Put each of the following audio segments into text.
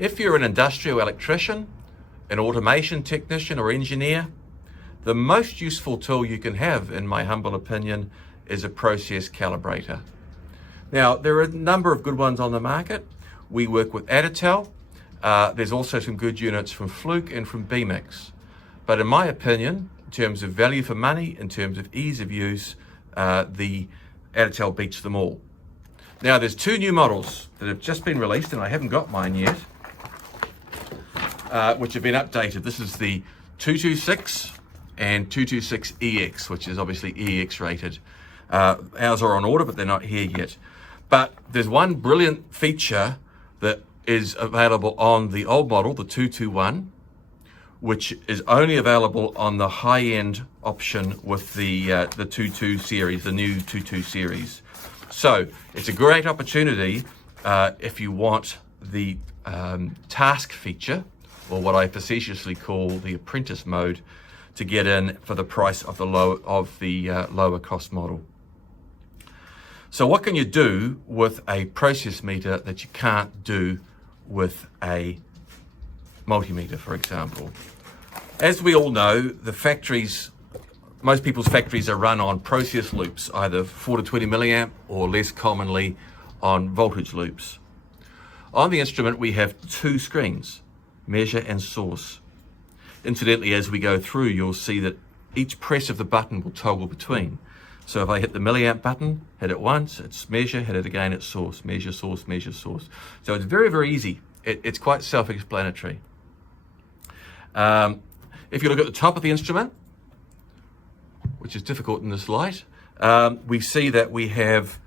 If you're an industrial electrician, an automation technician or engineer, the most useful tool you can have, in my humble opinion, is a process calibrator. Now, there are a number of good ones on the market. We work with Additel. There's also some good units from Fluke and from BMix. But in my opinion, in terms of value for money, in terms of ease of use, the Additel beats them all. Now, there's two new models that have just been released, and I haven't got mine yet, which have been updated. This is the 226 and 226EX, which is obviously EX rated. Ours are on order, but they're not here yet. But there's one brilliant feature that is available on the old model, the 221, which is only available on the high-end option with the 22 series, the new 22 series. So it's a great opportunity if you want the task feature, or what I facetiously call the Apprentice Mode, to get in for the price of the lower cost model. So what can you do with a process meter that you can't do with a multimeter, for example? As we all know, the factories, most people's factories are run on process loops, either 4 to 20 milliamp or less commonly on voltage loops. On the instrument, we have two screens, measure and source. Incidentally, as we go through, you'll see that each press of the button will toggle between. So if I hit the milliamp button, hit it once, it's measure, hit it again, it's source, measure, source, measure, source. So it's very, very easy. It's quite self-explanatory. If you look at the top of the instrument, which is difficult in this light, we see that we have,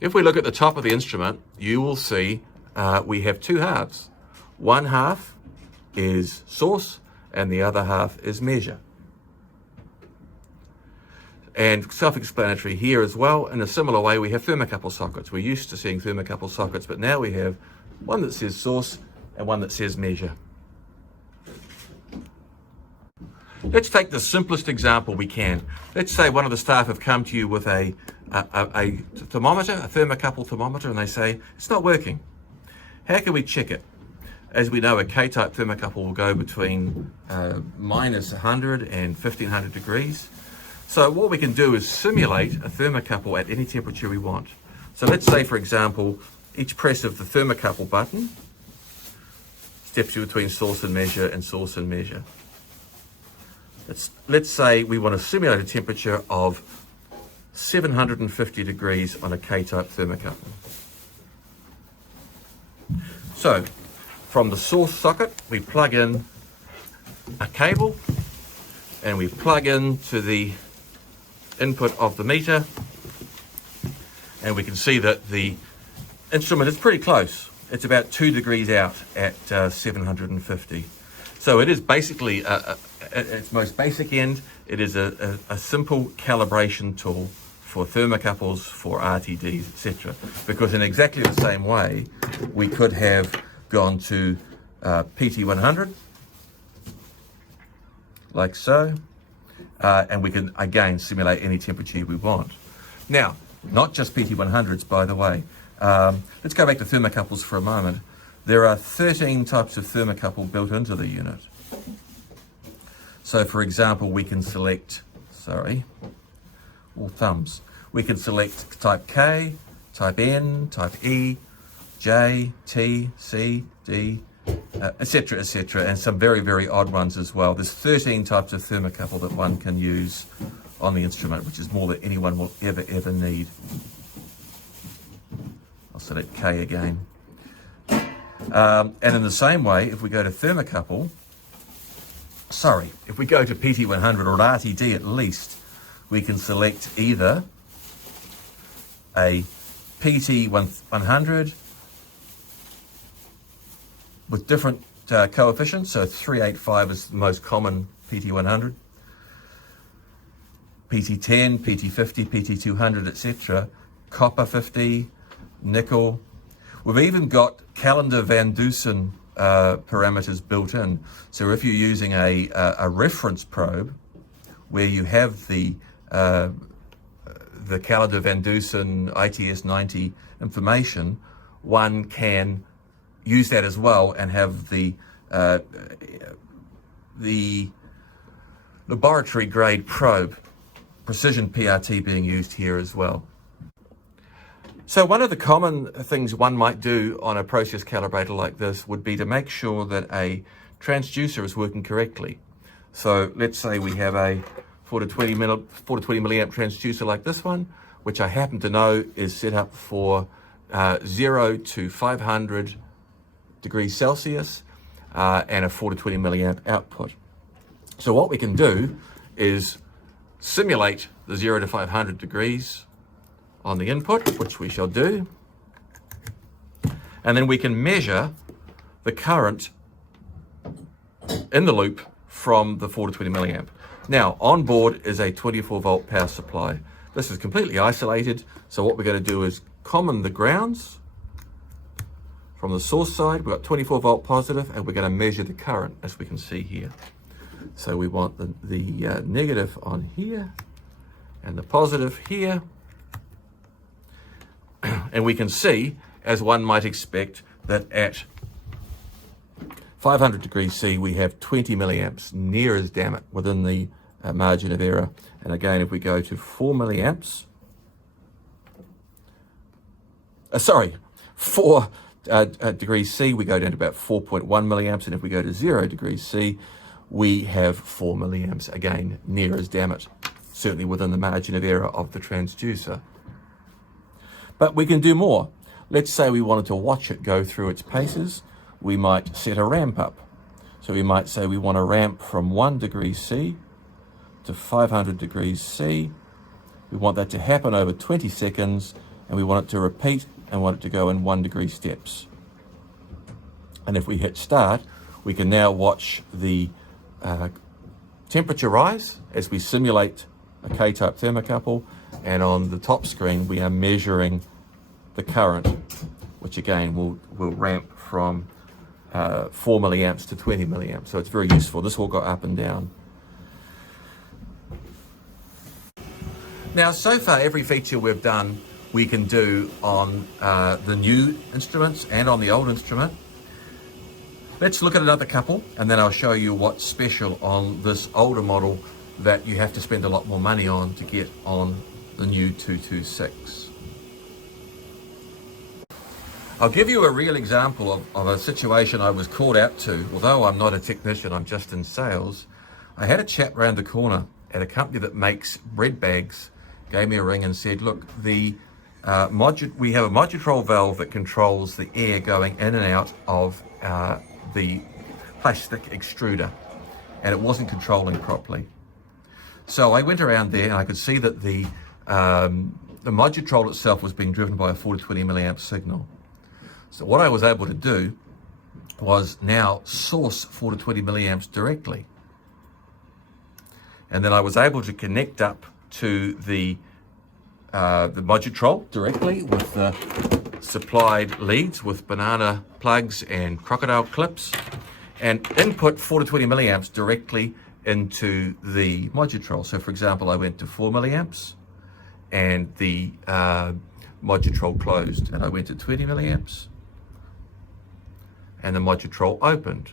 if we look at the top of the instrument, you will see we have two halves. One half is source and the other half is measure. And self-explanatory here as well. In a similar way, we have thermocouple sockets. We're used to seeing thermocouple sockets, but now we have one that says source and one that says measure. Let's take the simplest example we can. Let's say one of the staff have come to you with a thermometer, a thermocouple thermometer, and they say, it's not working. How can we check it? As we know, a K-type thermocouple will go between minus 100 and 1500 degrees. So what we can do is simulate a thermocouple at any temperature we want. So let's say, for example, each press of the thermocouple button steps you between source and measure and source and measure. Let's say we want to simulate a temperature of 750 degrees on a K-type thermocouple. So from the source socket, we plug in a cable and we plug into the input of the meter, and we can see that the instrument is pretty close. It's about 2 degrees out at 750. So it is basically, at its most basic end, it is a simple calibration tool for thermocouples, for RTDs, etc. Because in exactly the same way, we could have gone to PT100, like so, and we can again simulate any temperature we want. Now, not just PT100s, by the way. Let's go back to thermocouples for a moment. There are 13 types of thermocouple built into the unit. So for example, we can select, all thumbs. We can select type K, type N, type E, J, T, C, D, etc., etc., and some very, very odd ones as well. There's 13 types of thermocouple that one can use on the instrument, which is more than anyone will ever need. I'll select K again. And in the same way, if we go to thermocouple, if we go to PT100 or RTD at least, we can select either a PT100 with different coefficients, so 385 is the most common PT100, PT10, PT50, PT200, etc., copper 50, nickel. We've even got calendar Van Dusen parameters built in. So if you're using a reference probe where you have the calendar Van Dusen ITS 90 information, one can use that as well and have the laboratory grade probe, precision PRT, being used here as well. So one of the common things one might do on a process calibrator like this would be to make sure that a transducer is working correctly. So let's say we have a 4 to 20 milliamp transducer like this one, which I happen to know is set up for 0 to 500 degrees Celsius and a 4 to 20 milliamp output. So what we can do is simulate the 0 to 500 degrees on the input, which we shall do. And then we can measure the current in the loop from the 4 to 20 milliamp. Now, on board is a 24 volt power supply. This is completely isolated. So what we're going to do is common the grounds from the source side. We've got 24 volt positive, and we're going to measure the current, as we can see here. So we want the negative on here and the positive here. And we can see, as one might expect, that at 500 degrees C, we have 20 milliamps, near as damn it, within the margin of error. And again, if we go to 4 milliamps, 4 degrees C, we go down to about 4.1 milliamps. And if we go to 0 degrees C, we have 4 milliamps, again, near as damn it, certainly within the margin of error of the transducer. But we can do more. Let's say we wanted to watch it go through its paces. We might set a ramp up. So we might say we want to ramp from 1 degree C to 500 degrees C. We want that to happen over 20 seconds, and we want it to repeat and want it to go in 1 degree steps. And if we hit start, we can now watch the temperature rise as we simulate a K-type thermocouple, and on the top screen we are measuring the current, which again will ramp from 4 milliamps to 20 milliamps. So it's very useful. This will go up and down. Now, so far, every feature we've done, we can do on the new instruments and on the old instrument. Let's look at another couple, and then I'll show you what's special on this older model that you have to spend a lot more money on to get on the new 226. I'll give you a real example of a situation I was called out to. Although I'm not a technician, I'm just in sales. I had a chap round the corner at a company that makes bread bags, gave me a ring and said, look, we have a Modutrol valve that controls the air going in and out of the plastic extruder, and it wasn't controlling properly. So I went around there and I could see that the Modutrol itself was being driven by a 4 to 20 milliamp signal. So what I was able to do was now source 4 to 20 milliamps directly. And then I was able to connect up to the Modutrol directly with the supplied leads with banana plugs and crocodile clips, and input 4 to 20 milliamps directly into the Modutrol. So for example, I went to 4 milliamps and the Modutrol closed, and I went to 20 milliamps and the Modutrol opened.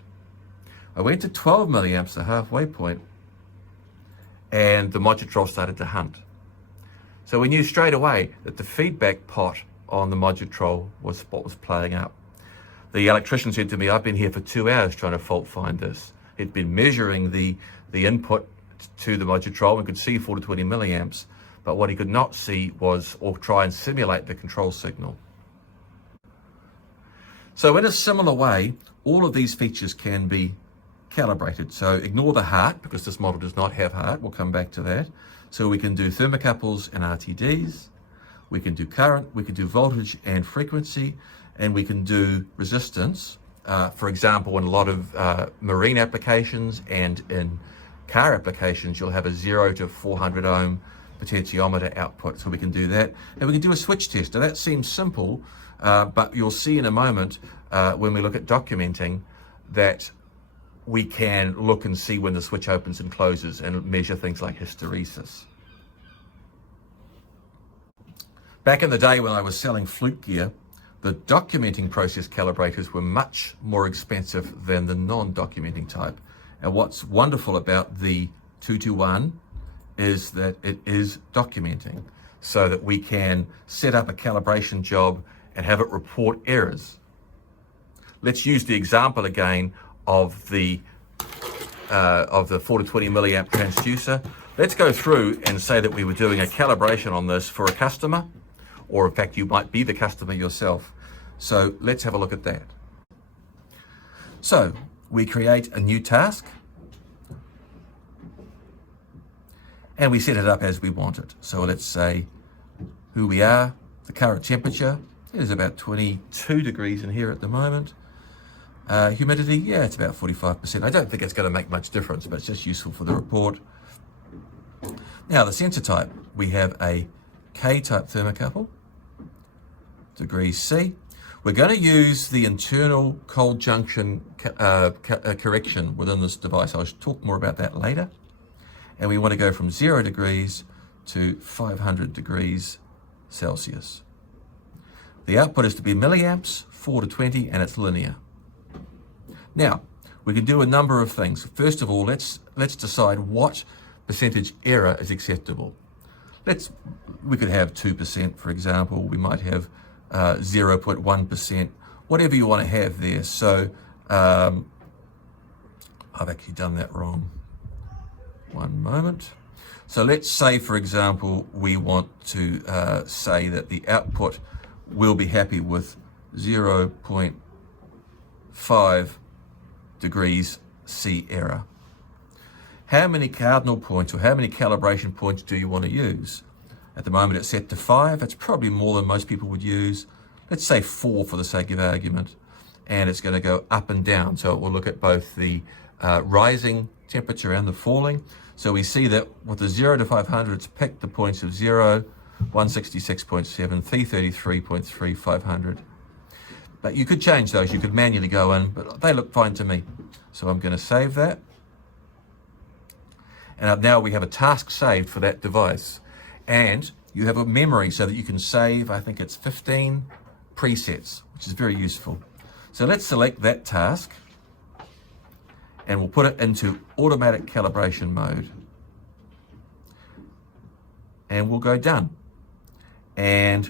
I went to 12 milliamps, the halfway point, and the Modutrol started to hunt. So we knew straight away that the feedback pot on the Modutrol was what was playing up. The electrician said to me, I've been here for 2 hours trying to fault find this. He'd been measuring the input to the Modutrol and could see 4 to 20 milliamps, but what he could not see was, or try and simulate, the control signal. So in a similar way, all of these features can be calibrated. So ignore the heart, because this model does not have heart. We'll come back to that. So we can do thermocouples and RTDs. We can do current, we can do voltage and frequency, and we can do resistance. For example, in a lot of marine applications and in car applications, you'll have a 0 to 400 ohm potentiometer output. So we can do that. And we can do a switch test. Now that seems simple, but you'll see in a moment when we look at documenting that we can look and see when the switch opens and closes and measure things like hysteresis. Back in the day when I was selling flute gear, the documenting process calibrators were much more expensive than the non-documenting type. And what's wonderful about the 221 is that it is documenting, so that we can set up a calibration job and have it report errors. Let's use the example again of the 4 to 20 milliamp transducer. Let's go through and say that we were doing a calibration on this for a customer, or in fact you might be the customer yourself. So let's have a look at that. So we create a new task and we set it up as we want it. So let's say who we are, the current temperature. It is about 22 degrees in here at the moment. Humidity, yeah, it's about 45%. I don't think it's going to make much difference, but it's just useful for the report. Now the sensor type, we have a K-type thermocouple, degrees C. We're going to use the internal cold junction correction within this device. I'll talk more about that later. And we want to go from 0 degrees to 500 degrees Celsius. The output is to be milliamps, 4 to 20, and it's linear. Now, we can do a number of things. First of all, let's decide what percentage error is acceptable. We could have 2%, for example. We might have 0.1%, whatever you want to have there. So I've actually done that wrong. One moment. So let's say, for example, we want to say that the output will be happy with 0.5 degrees C error. How many cardinal points or how many calibration points do you want to use? At the moment it's set to 5. It's probably more than most people would use. Let's say 4 for the sake of argument. And it's going to go up and down. So it will look at both the rising temperature and the falling. So we see that with the 0 to 500, it's picked the points of 0, 166.7, 333.3, 500. But you could change those. You could manually go in, but they look fine to me. So I'm going to save that. And now we have a task saved for that device. And you have a memory so that you can save, I think it's 15 presets, which is very useful. So let's select that task and we'll put it into automatic calibration mode. And we'll go done. And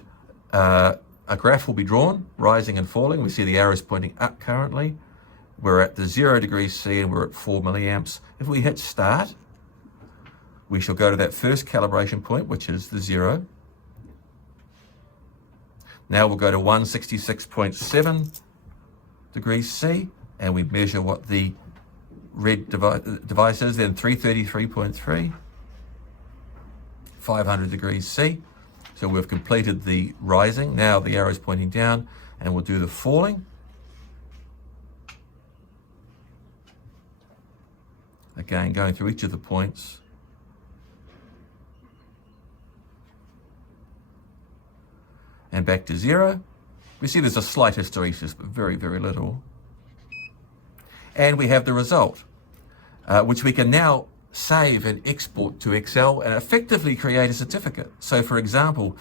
a graph will be drawn, rising and falling. We see the arrows pointing up currently. We're at the 0 degrees C and we're at 4 milliamps. If we hit start, we shall go to that first calibration point, which is the 0. Now we'll go to 166.7 degrees C and we measure what the red device is, then 333.3, 500 degrees C. So we've completed the rising. Now the arrow is pointing down and we'll do the falling. Again, going through each of the points. And back to 0. We see there's a slight hysteresis, but very, very little. And we have the result, which we can now save and export to Excel and effectively create a certificate. So for example,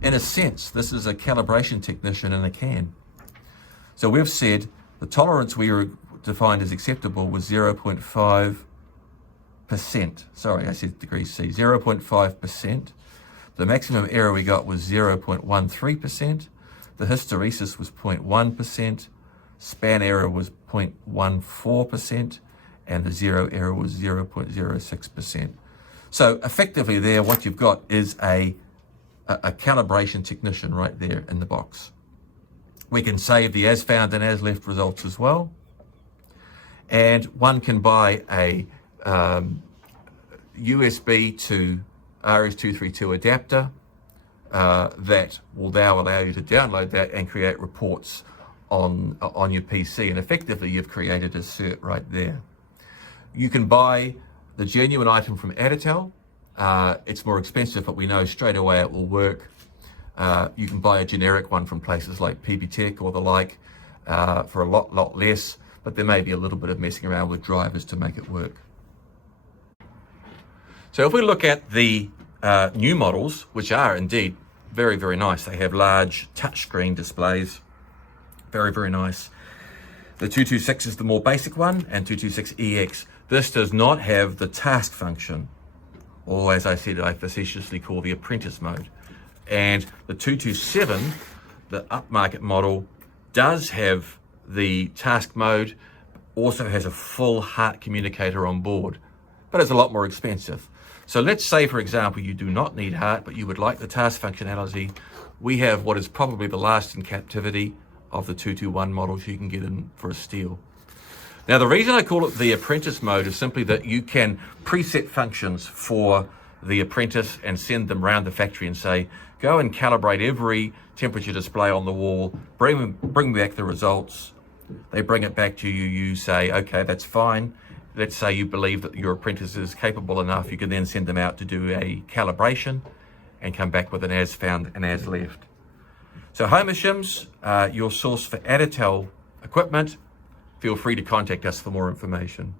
in a sense, this is a calibration technician in a can. So we've said the tolerance we were defined as acceptable was 0.5%. Sorry, I said degrees C, 0.5%. The maximum error we got was 0.13%. The hysteresis was 0.1%. Span error was 0.14%. And the zero error was 0.06%. So effectively there, what you've got is a calibration technician right there in the box. We can save the as found and as left results as well. And one can buy a USB to RS-232 adapter that will now allow you to download that and create reports on your PC. And effectively, you've created a cert right there. You can buy the genuine item from Aditel. It's more expensive, but we know straight away it will work. You can buy a generic one from places like PB Tech or the like for a lot less, but there may be a little bit of messing around with drivers to make it work. So if we look at the new models, which are indeed very, very nice. They have large touchscreen displays. Very, very nice. The 226 is the more basic one, and 226EX. This does not have the task function, or as I said, I facetiously call the Apprentice Mode. And the 227, the upmarket model, does have the task mode, also has a full heart communicator on board, but it's a lot more expensive. So let's say, for example, you do not need heart, but you would like the task functionality. We have what is probably the last in captivity of the 221 models you can get in for a steal. Now, the reason I call it the Apprentice Mode is simply that you can preset functions for the Apprentice and send them around the factory and say, go and calibrate every temperature display on the wall, bring back the results. They bring it back to you, you say, okay, that's fine. Let's say you believe that your apprentice is capable enough, you can then send them out to do a calibration and come back with an as found and as left. So Homershims, your source for Additel equipment. Feel free to contact us for more information.